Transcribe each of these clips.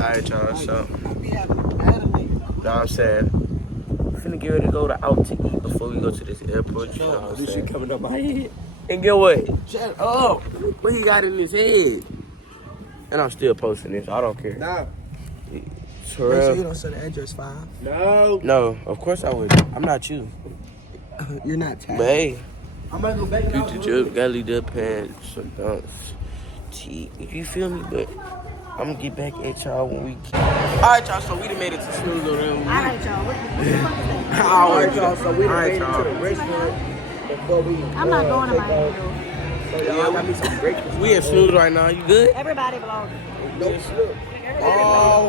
Alright, y'all, so, you know what I'm saying? Finna get ready to go out to eat before we go to this airport. You know what I'm This saying? shit coming up my head. And get what? Shut up! What he got in his head? And I'm still posting this. I don't care. Nah. Make sure you Terrell. don't send the address file. No. No, of course I would. I'm not you. You're not tagged. But hey, I'm gonna go back beat out. the drip, gotta leave the pants, some dunks, tea. You feel me? But I'm gonna get back at y'all when we get. Alright, y'all, so we done made it to Snooze on them. Alright, y'all. What the fuck is that? Alright, y'all. So we Alright, made it y'all. to the restaurant before we. I'm not going to Miami, though. So y'all got me some breakfast. We in Snooze right now. You good? Everybody vlogging. No slip. Oh,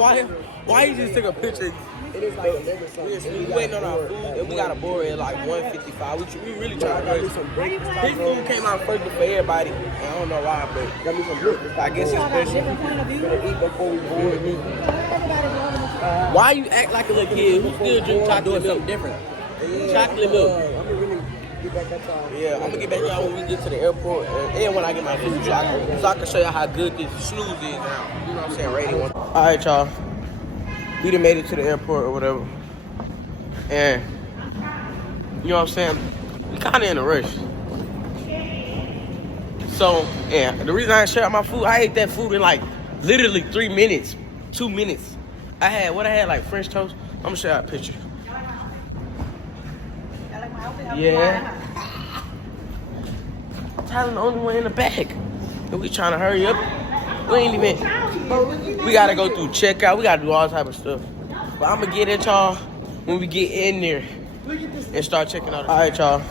why you just took a picture? It is like 11 something. We waiting on our food, and we got a board at like 1:55. We really trying to Got me hurry. some breakfast. His food came out first before everybody. And I don't know why, but Got me some breakfast. I guess it's Y'all got a special. different point of view. Gonna eat before we board. Everybody vlogging. Why you act like a little kid who still drink chocolate milk? different. Chocolate milk. I'm gonna really get back at y'all. Yeah, I'm gonna get back to y'all when we get to the airport and when I get my food, so I can show y'all how good this Snooze is now. You know what I'm saying? Rating one. All right, y'all. We done made it to the airport or whatever, and you know what I'm saying? We kind of in a rush. So yeah, the reason I share my food, I ate that food in like literally 3 minutes, 2 minutes. I had like French toast. I'm gonna show y'all a picture. Yeah. Tyler the only one in the back. And we trying to hurry up. We ain't even. We gotta go through checkout. We gotta do all type of stuff. But I'm gonna get at y'all when we get in there and start checking out. All right, y'all.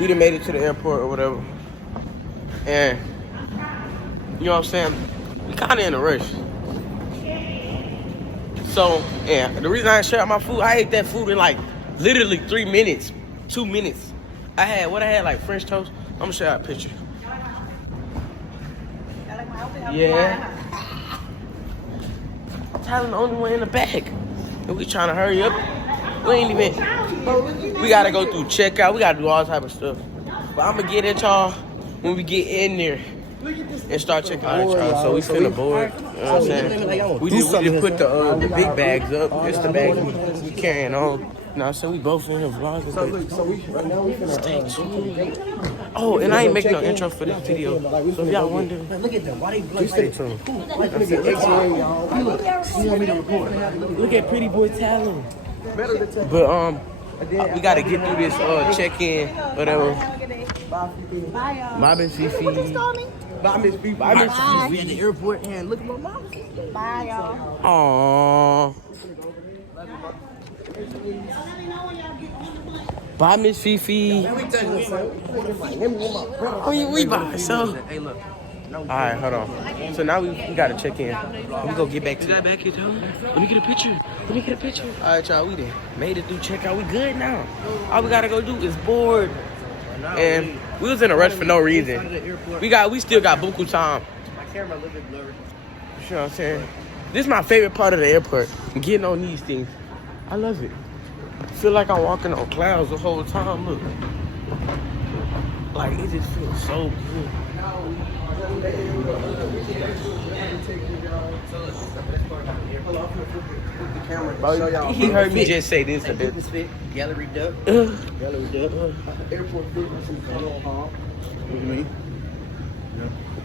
We done made it to the airport or whatever. And you know what I'm saying? We kind of in a rush. So yeah, the reason I share my food, I ate that food in like literally 3 minutes, 2 minutes. I had like French toast. I'm gonna show y'all a picture. Yeah. Tyler the only one in the back. And we trying to hurry up. We ain't even. We gotta go through checkout. We gotta do all type of stuff. But I'm gonna get at y'all when we get in there and start checking out. Y'all. So we finna board. You know what I'm saying? We just put the big bags up. It's the bags we carrying on. Now, so we both in here vlogging. So we right now we finna Oh, and I ain't making no intro for this video. So if y'all wonder, Look at them. Why they stay tuned. like nigga X-ray, y'all. You want me to record? Look at Pretty Boy Talon. But we gotta get through this check-in, whatever. Bye, y'all. My Miss Fifi. Nah, Miss B. My Miss at Fifi. the airport and look at my mom? Bye, y'all. Aww. Bye, Miss Fifi. Oh, we by so. Hey, look. All right, hold on. So now we gotta check in. We go get back to that back here, Tom. Let me get a picture. All right, y'all, we done made it through checkout. We good now. All we gotta go do is board. And we was in a rush for no reason. We still got buku time. My camera a little bit blurry. You know what I'm saying? This is my favorite part of the airport. Getting on these things. I love it. I feel like I'm walking on clouds the whole time. Look. Like, it just feels so good. Bro, he heard me just say this a bit. This fit, gallery duck. Gallery duck. Airport food and some color hall. What do you mean?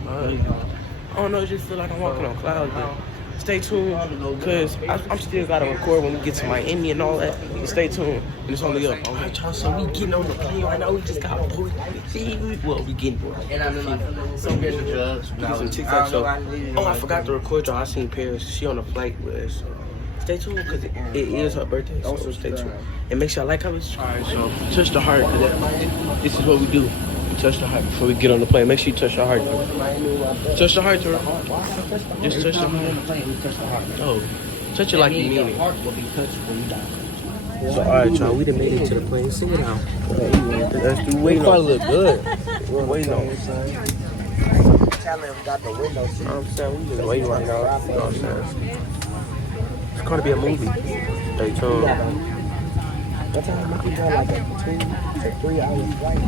I don't know, it just feel like I'm walking on clouds, but stay tuned, because I'm still got to record when we get to Miami and all that. Stay tuned, and it's only up. All right, y'all, so we getting on the plane right now. We just got bored. Well, we getting bored. And I'm some getting drugs. We get some TikTok, so. Oh, I forgot to record y'all. I seen Paris. She on the flight with us. So stay tuned, because it is her birthday, so stay tuned. And make sure y'all like, comment, subscribe. So touch the heart, because this is what we do. Touch the heart before we get on the plane. Make sure you touch the heart. Touch the heart, Tor. Just touch the heart. Oh, touch it like you mean it. Heart will be touched when you die. So, alright, y'all, we done made it to the plane. Sing it out. Let's do waiting on. Look good. We're waiting on. Talent got the window seat. You know what I'm saying? We just waiting right now. You know what I'm saying? It's going to be a movie. Stay tuned. What time we go like a 2 to 3 hours flight?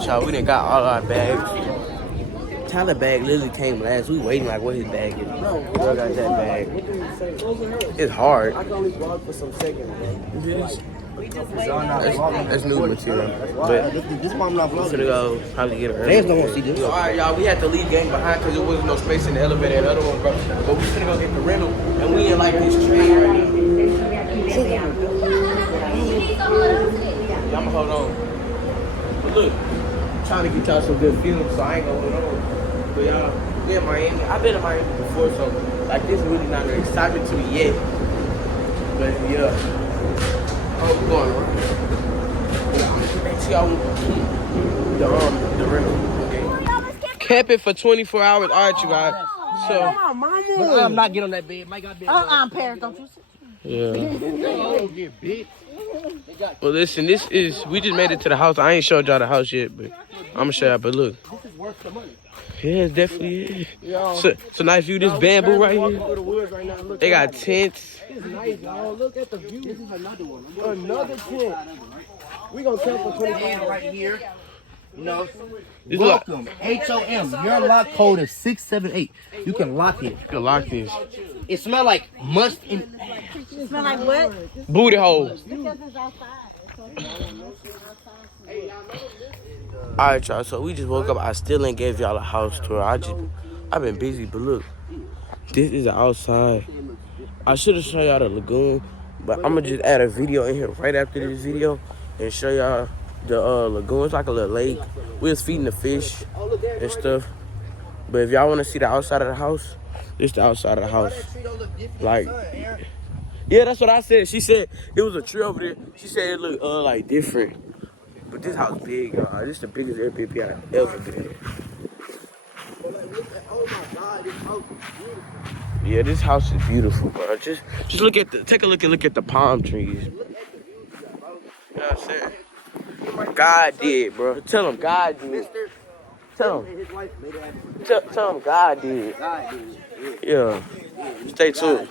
Alright, y'all, we done got all our bags. Tyler bag literally came last. We waiting like what his bag is. Bro got that bag. It's hard. I can only vlog for some seconds. That's new material. But This mom not I'm vlogging. finna go probably get her. Fans don't want to see this. Alright, y'all, we had to leave gang behind because there wasn't no space in the elevator and other one, bro. But we finna go get the rental and we in like this train right here. I'ma hold on. But look, I'm trying to get y'all some good films, so I ain't gonna hold on. But y'all, we in Miami. I've been in Miami before, so like this really not an excitement to me yet. But yeah. Oh, we're going on. Back to y'all the rental. Okay. Camp it for 24 hours. All right, you guys. So I'm not getting on that bed. Mike got bed. Paris, don't you see? yeah. Well, listen, we just made it to the house. I ain't showed y'all the house yet, but I'm gonna show y'all. But look. This is worth the money. Yeah, it definitely is. So nice view. This bamboo right here. They got tents. It's nice, y'all. Look at the view. This is another one. Another tent. We gonna camp for 20 right here. No. This Welcome. HOM. Your lock code is 678. You can lock it. You can lock this. It smell like must. It smell like what? Booty holes. Because it's outside. Alright, y'all. So we just woke up. I still ain't gave y'all a house tour. I've been busy, but look, this is the outside. I should have shown y'all the lagoon, but I'm gonna just add a video in here right after this video and show y'all the lagoon. It's like a little lake. We was feeding the fish and stuff. But if y'all want to see the outside of the house, this the outside of the house. Like, yeah, that's what I said. She said it was a tree over there. She said it looked like different. But this house big, y'all. This is the biggest Airbnb I've ever been in. Oh my God, this house is beautiful. Yeah, this house is beautiful, bro. Just look at take a look at the palm trees. You know what I'm saying? God did, bro. Tell him God did. Tell him. Tell him God did. Yeah. Stay tuned.